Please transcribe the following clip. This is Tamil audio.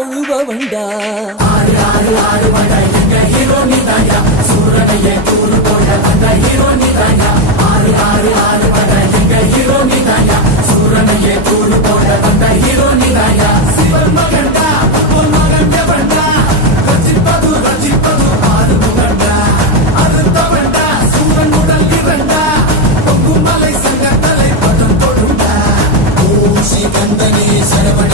தொழுபவண்டா. ஆறு ஆறு ஆறு வட எங்க ஹீரோ நீதாயா, சூரனையே தூரு போட வந்த ஹீரோ நீதாயா. ஆறு ஆறு ஆறு வட எங்க ஹீரோ நீதாயா, சூரனையே தூரு போட வந்த ஹீரோ நீதாயா. சிவன் மகன்டா பொன் மகன் எவன்டா, ரசிப்பது ரசிப்பது ஆறு முகண்டா. அறுத்தவன்டா சூரன் உடல் இரண்டா, பொங்கும் மலை சங்கத்தலை பதம் தொடுண்டா. ஓ ஸ்ரீ கந்தனே சரவண